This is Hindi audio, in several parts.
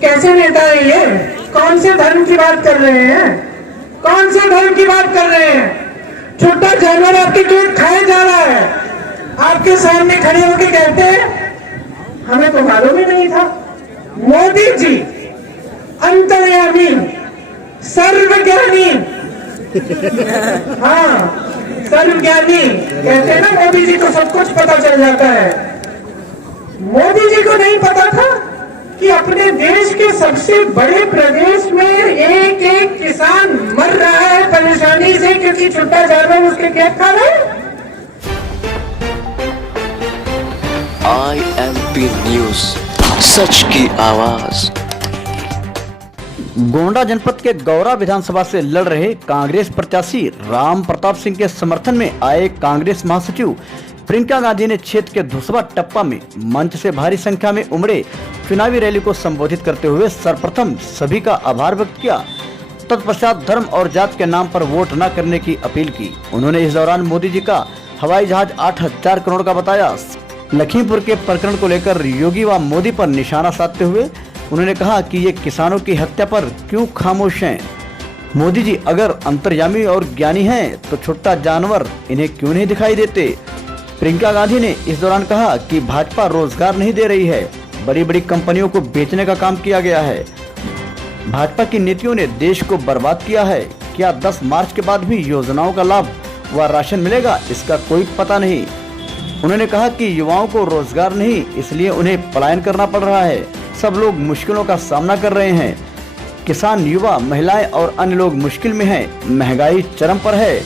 कैसे नेता है ये? कौन से धर्म की बात कर रहे हैं? कौन से धर्म की बात कर रहे हैं? छोटा जानवर आपके पेट खाया जा रहा है, आपके सामने खड़े होकर कहते हैं हमें तो मालूम ही नहीं था। मोदी जी अंतर्यामी, सर्वज्ञानी, हाँ सर्वज्ञानी कहते हैं ना, मोदी जी को सब कुछ पता चल जाता है। मोदी जी को नहीं पता था कि अपने देश के सबसे बड़े प्रदेश में एक एक किसान मर रहा है परेशानी से क्योंकि छोटा जानवर उसके खेत खा रहा है। IMP न्यूज़, सच की आवाज। गोंडा जनपद के गौरा विधानसभा से लड़ रहे कांग्रेस प्रत्याशी राम प्रताप सिंह के समर्थन में आए कांग्रेस महासचिव प्रियंका गांधी ने क्षेत्र के धुसबा टप्पा में मंच से भारी संख्या में उमड़े चुनावी रैली को संबोधित करते हुए सर्वप्रथम सभी का आभार व्यक्त किया। तत्पश्चात धर्म और जात के नाम पर वोट न करने की अपील की। उन्होंने इस दौरान मोदी जी का हवाई जहाज 8,000 करोड़ का बताया। लखीमपुर के प्रकरण को लेकर योगी व मोदी पर निशाना साधते हुए उन्होंने कहा कि ये किसानों की हत्या पर क्यों खामोश हैं? मोदी जी अगर अंतर्यामी और ज्ञानी हैं तो छोटा जानवर इन्हें क्यों नहीं दिखाई देते? प्रियंका गांधी ने इस दौरान कहा कि भाजपा रोजगार नहीं दे रही है, बड़ी बड़ी कंपनियों को बेचने का काम किया गया है। भाजपा की नीतियों ने देश को बर्बाद किया है। क्या 10 मार्च के बाद भी योजनाओं का लाभ व राशन मिलेगा, इसका कोई पता नहीं। उन्होंने कहा कि युवाओं को रोजगार नहीं, इसलिए उन्हें पलायन करना पड़ रहा है। सब लोग मुश्किलों का सामना कर रहे हैं। किसान, युवा, महिलाएं और अन्य लोग मुश्किल में हैं। महंगाई चरम पर है।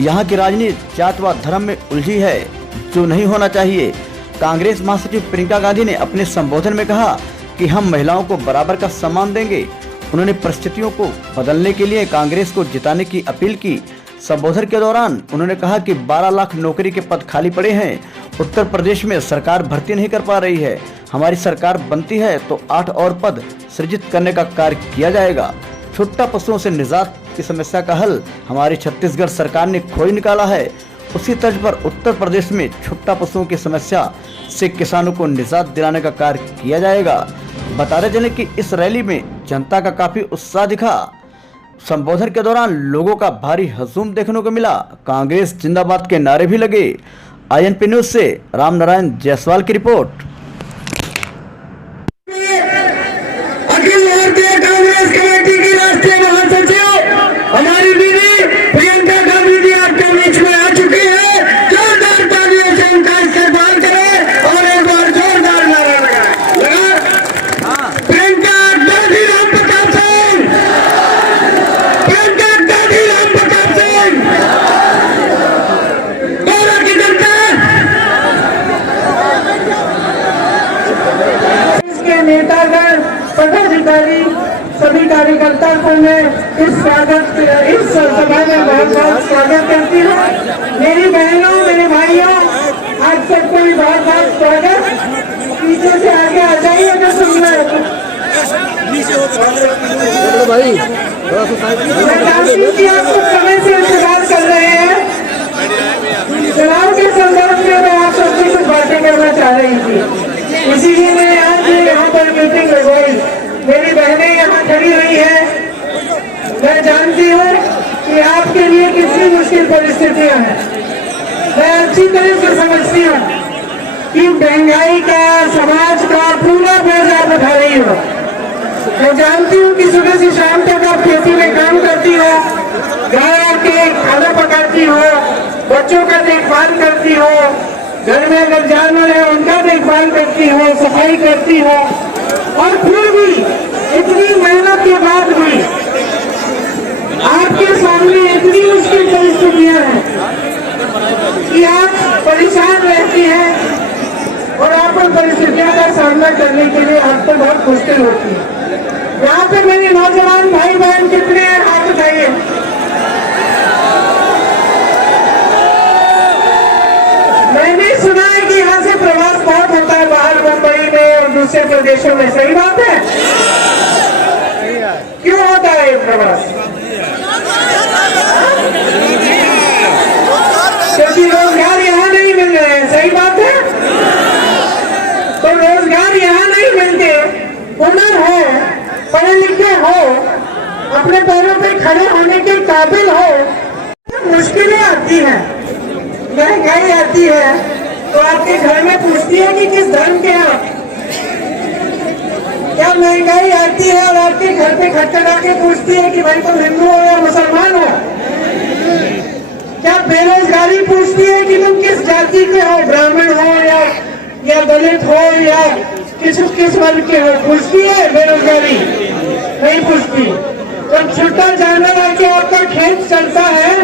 यहाँ की राजनीति जात व धर्म में उलझी है, जो नहीं होना चाहिए। कांग्रेस महासचिव प्रियंका गांधी ने अपने संबोधन में कहा कि हम महिलाओं को बराबर का सम्मान देंगे। उन्होंने परिस्थितियों को बदलने के लिए कांग्रेस को जिताने की अपील की। संबोधन के दौरान उन्होंने कहा कि 12 लाख नौकरी के पद खाली पड़े हैं। उत्तर प्रदेश में सरकार भर्ती नहीं कर पा रही है। हमारी सरकार बनती है तो 8 और पद सृजित करने का कार्य किया जाएगा। छुट्टा पशुओं से निजात की समस्या का हल हमारी छत्तीसगढ़ सरकार ने खोज निकाला है। उसी तर्ज पर उत्तर प्रदेश में छुट्टा पशुओं की समस्या से किसानों को निजात दिलाने का कार्य किया जाएगा। बताते चले कि इस रैली में जनता का काफी उत्साह दिखा। संबोधन के दौरान लोगों का भारी हजूम देखने को मिला। कांग्रेस जिंदाबाद के नारे भी लगे। INP न्यूज से राम नारायण जायसवाल की रिपोर्ट। अखिल भारतीय कांग्रेस कमेटी की राष्ट्रीय महासचिव हमारी दीदी प्रियंका गांधी जी आपके बीच में आ चुकी है। जोरदार तालियों से उनका इस्तेमाल करें और एक बार जोरदार नारा लगाएं। प्रियंका गांधी राम प्रताप सिंह, प्रियंका गांधी राम प्रताप सिंह, गौरा की जनता, इसके नेतागण, पदाधिकारी, सभी कार्यकर्ता को मैं इस सभा में बहुत बहुत स्वागत करती हूँ। मेरी बहनों, मेरे भाइयों, आप सबको भी बहुत बहुत स्वागत। पीछे से आगे आ जाइए अगर सुनना है तो। मैं जानती हूँ कि आप कुछ समय से इंतजार कर रहे हैं। चुनाव के संदर्भ में मैं आप सबसे कुछ बातें करना चाह रही थी, इसीलिए मैं आज यहाँ पर मीटिंग लगवाई। मेरी बहनें यहाँ खड़ी हुई हैं। मैं जानती हूँ कि आपके लिए कितनी मुश्किल परिस्थितियाँ हैं। मैं अच्छी तरह से समझती हूँ कि महंगाई का, समाज का पूरा बोझ आप उठा रही हो। मैं जानती हूँ कि सुबह से शाम तक आप खेती में काम करती हो, गाय के खाना पकाती हो, बच्चों का देखभाल करती हो, घर में अगर जानवर है उनका देखभाल करती हो, सफाई करती हो, और फिर भी इतनी मेहनत के बाद भी आपके सामने इतनी मुश्किल परिस्थितियां हैं कि आप परेशान रहती हैं और आप उन परिस्थितियों का सामना करने के लिए आपको बहुत मुश्किल होती है। यहाँ पे मेरे नौजवान भाई बहन कितने हैं, हाथ उठाइए। मैंने सुना है कि यहाँ से प्रवास बहुत होता है बाहर, मुंबई में और दूसरे प्रदेशों में, सही बात है? क्यों होता है ये प्रवास? क्योंकि रोजगार यहाँ नहीं मिल रहे हैं, सही बात है? तो रोजगार यहाँ नहीं मिलते हुनर हो, पढ़े लिखे हो, अपने पैरों पे खड़े होने के काबिल हो, मुश्किलें आती हैं, महंगाई आती है, तो आपके घर में पूछती है कि किस धर्म के हैं आप? क्या महंगाई आती है और आपके घर पे खटखटा के पूछती है कि भाई तुम हिंदू हो या मुसलमान हो? क्या बेरोजगारी पूछती है कि तुम किस जाति के हो, ब्राह्मण हो या दलित हो या किस वर्ग के हो? पूछती है बेरोजगारी? नहीं पूछती। जब छुट्टा जानवर आके आपका खेत चलता है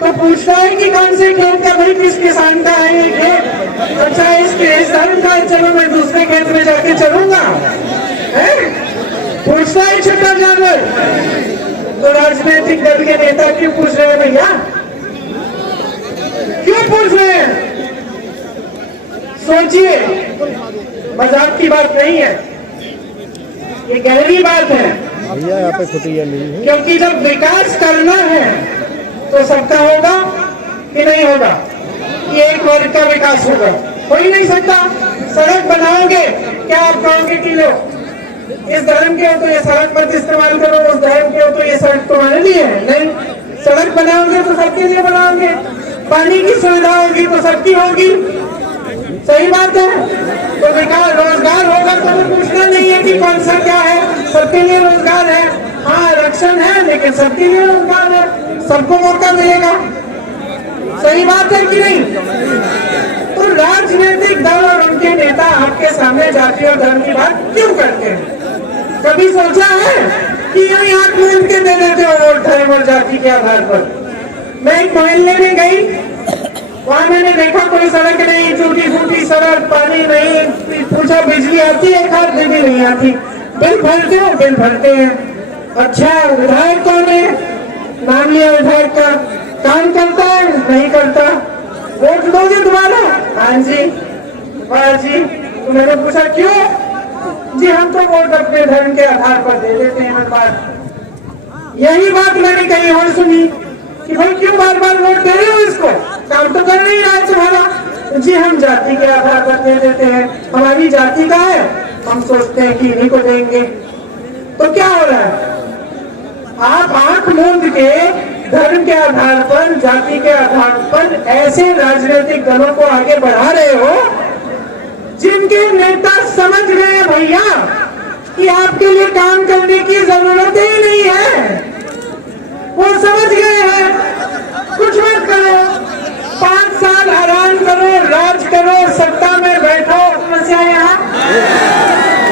तो पूछता है कि कौन से खेत का, भाई किस किसान का है ये खेत? अच्छा इस धर्म का है, चलो मैं दूसरे खेत में जाके चलूंगा, पूछता है छुट्टा जानवर। तो राजनीतिक दल के नेता क्यों पूछ रहे हैं भैया? क्यों पूछ रहे हैं? सोचिए, मजाक की बात नहीं है, ये गहरी बात है। भैया यहाँ पे खुटिया नहीं है, क्योंकि जब विकास करना है तो सबका होगा कि नहीं होगा? ये एक वर्ग का विकास होगा, हो ही नहीं सकता। सड़क बनाओगे, क्या आप कहोगे कि लो इस धर्म के हो तो ये सड़क मत इस्तेमाल करो, उस धर्म के हो तो ये सड़क तुम्हारे लिए है? नहीं, सड़क बनाओगे तो सबके लिए बनाओगे। पानी की सुविधा होगी तो सबकी होगी, सही बात है। तो विकास, रोजगार होगा तो पूछना नहीं है कि कौन सा क्या है, सबके लिए रोजगार है। हाँ आरक्षण है लेकिन सबके लिए रोजगार है, सबको मौका मिलेगा, सही बात है कि नहीं? तो राजनीतिक दल और उनके नेता आपके सामने जाति और धर्म की बात क्यों करते हैं? कभी सोचा है कि यूं आंख मूंद के दे देते हो वोट धर्म और जाति के आधार पर? मैं एक मोहल्ले में गई, वहां मैंने देखा कोई सड़क नहीं, टूटी फूटी सड़क, पानी नहीं, पूछा बिजली आती है? खाद दीदी नहीं आती। बिल भरते हो? बिल भरते हैं। अच्छा विधायक कौन है? नाम लिया विधायक का, काम करता है? नहीं करता। वोट दोगे दोबारा? हाँ जी। वाह जी। तो मैंने पूछा क्यों? जी हम तो वोट अपने धर्म के आधार पर दे देते हैं बार। यही बात मैंने कहीं और सुनी कि भाई क्यों बार बार वोट दे रहे हो इसको, काम तो कर नहीं रहा है तुम्हारा। जी हम जाति के आधार पर दे देते हैं, हमारी जाति का है, हम सोचते हैं कि इन्हीं को देंगे। तो क्या हो रहा है? आप आंख मूंद के धर्म के आधार पर, जाति के आधार पर ऐसे राजनीतिक दलों को आगे बढ़ा रहे हो जिनके नेता समझ गए हैं भैया कि आपके लिए काम करने की जरूरत ही नहीं है। वो समझ गए हैं कुछ मत करो, 5 साल आराम करो, राज करो, सत्ता में बैठो। समस्या यहाँ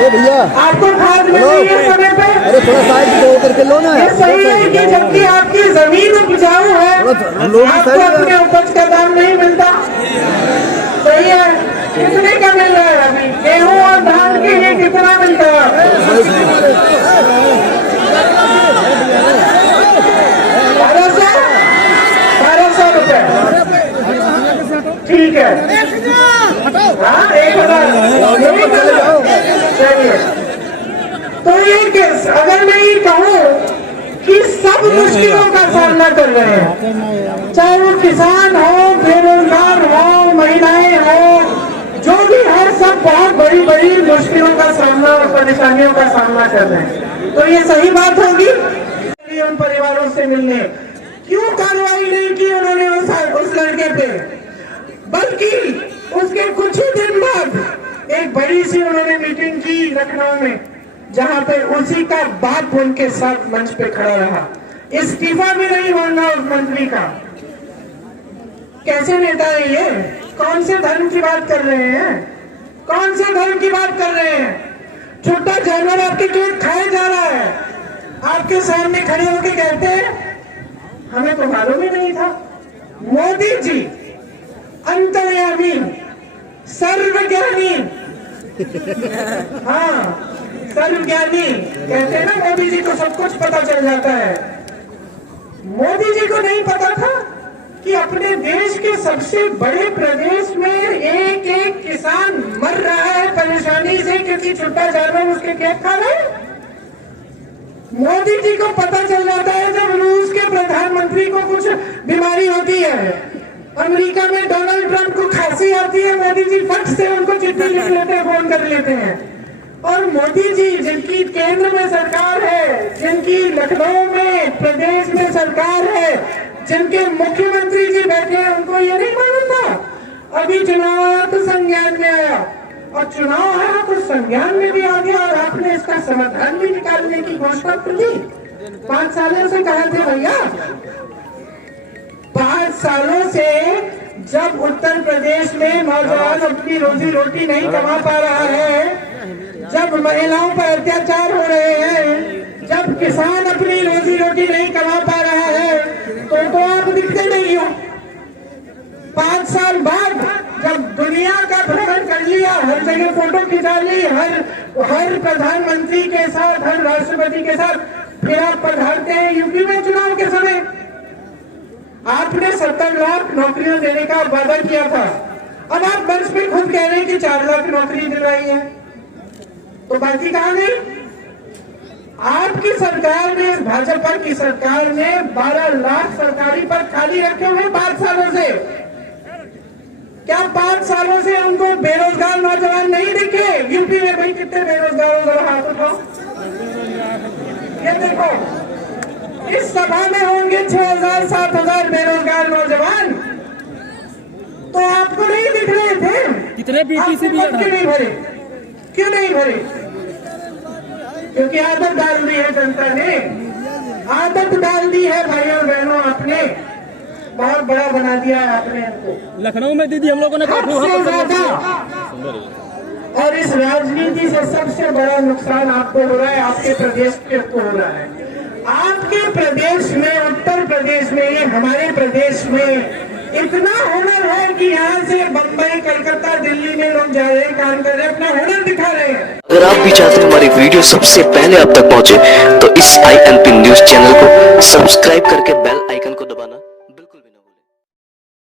भैया आपको खाद मिल रही है समय पे? अरे थोड़ा साइड को करके लो ना। ये सही है कि जबकि आपकी जमीन उपजाऊ है आपको अपने उपज का दाम नहीं मिलता? सही है। कितने का मिल रहा है अभी? गेहूं और धान के लिए कितना मिलता है? 1200 रुपए। ठीक है, हाँ 1000। चलिए, तो ये अगर मैं ये कहूँ कि सब मुश्किलों का सामना कर रहे हैं, चाहे वो किसान हो, बेरोजगार हो, महिलाएं हो, जो भी है, सब बहुत बड़ी बड़ी मुश्किलों का सामना और परेशानियों का सामना कर रहे हैं। तो ये सही बात होगी उन परिवारों से मिलने। क्यों कार्रवाई नहीं की उन्होंने उस लड़के पे? बल्कि उसके कुछ ही दिन बाद एक बड़ी सी उन्होंने मीटिंग की लखनऊ में, जहां पे उसी का बाप उनके साथ मंच पे खड़ा रहा। इस्तीफा भी नहीं मांगा उस मंत्री का। कैसे नेता है ये? कौन से धर्म की बात कर रहे हैं? कौन से धर्म की बात कर रहे हैं? छोटा जानवर आपके खेत खाया जा रहा है, आपके सामने खड़े होकर कहते हैं हमें तो मालूम ही नहीं था। मोदी जी अंतर्यामी, सर्वज्ञानी, हाँ सर्वज्ञानी कहते हैं ना, मोदी जी को सब कुछ पता चल जाता है। मोदी जी को नहीं पता था कि अपने देश के सबसे बड़े प्रदेश में एक एक किसान मर रहा है परेशानी से क्योंकि छोटा जानवर उसके खेत खा रहे हैं। मोदी जी को पता चल जाता है जब रूस के प्रधानमंत्री को कुछ बीमारी होती है, अमेरिका में डोनाल्ड ट्रंप को खांसी आती है, मोदी जी फट से उनको चिट्ठी लिख लेते हैं, फोन कर लेते हैं। और मोदी जी जिनकी केंद्र में सरकार है, जिनकी लखनऊ में प्रदेश में सरकार है, जिनके मुख्यमंत्री जी बैठे हैं, उनको ये नहीं मालूम था। अभी चुनाव आया तो संज्ञान में आया, और चुनाव आया तो संज्ञान में भी आ गया, और आपने इसका समाधान भी निकालने की घोषणा कर दी। 5 सालों से कहा थे भैया, 5 सालों से जब उत्तर प्रदेश में नौजवान अपनी रोजी रोटी नहीं कमा पा रहा है, जब महिलाओं पर अत्याचार हो रहे हैं, जब किसान अपनी रोजी रोटी नहीं कमा पा रहा है, तो आप दिखते नहीं हो। 5 साल बाद जब दुनिया का भ्रमण कर लिया, हर जगह फोटो खिंचा ली, हर प्रधानमंत्री के साथ, हर राष्ट्रपति के साथ, फिर आप पधारते हैं यूपी में चुनाव के समय। आपने 70 लाख नौकरियां देने का वादा किया था, अब आप मंच पे खुद कह रहे हैं कि 4 लाख नौकरी दिलाई है, तो बाकी कहां गई? आपकी सरकार ने, भाजपा की सरकार ने 12 लाख सरकारी पद खाली रखे हुए 5 सालों से। क्या 5 सालों से उनको बेरोजगार नौजवान नहीं दिखे? यूपी में भाई कितने बेरोजगार हो, हाथ उठाओ। ये देखो, इस सभा में होंगे 6,000-7,000 बेरोजगार नौजवान, तो आपको नहीं दिख रहे थे? कितने बीटीसी भी क्यों नहीं भरे? क्यों नहीं भरे? क्योंकि आदत डाल दी है जनता ने, आदत डाल दी है भाइयों बहनों, आपने बहुत बड़ा बना दिया है आपने इनको। लखनऊ में दीदी हम लोगों ने सबसे ज्यादा, और इस राजनीति से सबसे बड़ा नुकसान आपको हो रहा है, आपके प्रदेश को हो रहा है। आपके प्रदेश में, उत्तर प्रदेश में, हमारे प्रदेश में इतना हुनर है कि यहाँ से बम्बई, कलकत्ता, दिल्ली में लोग जा रहे हैं, काम कर रहे हैं, अपना हुनर दिखा रहे हैं। अगर आप भी चाहते हैं हमारी वीडियो सबसे पहले आप तक पहुंचे, तो इस INP न्यूज चैनल को सब्सक्राइब करके बेल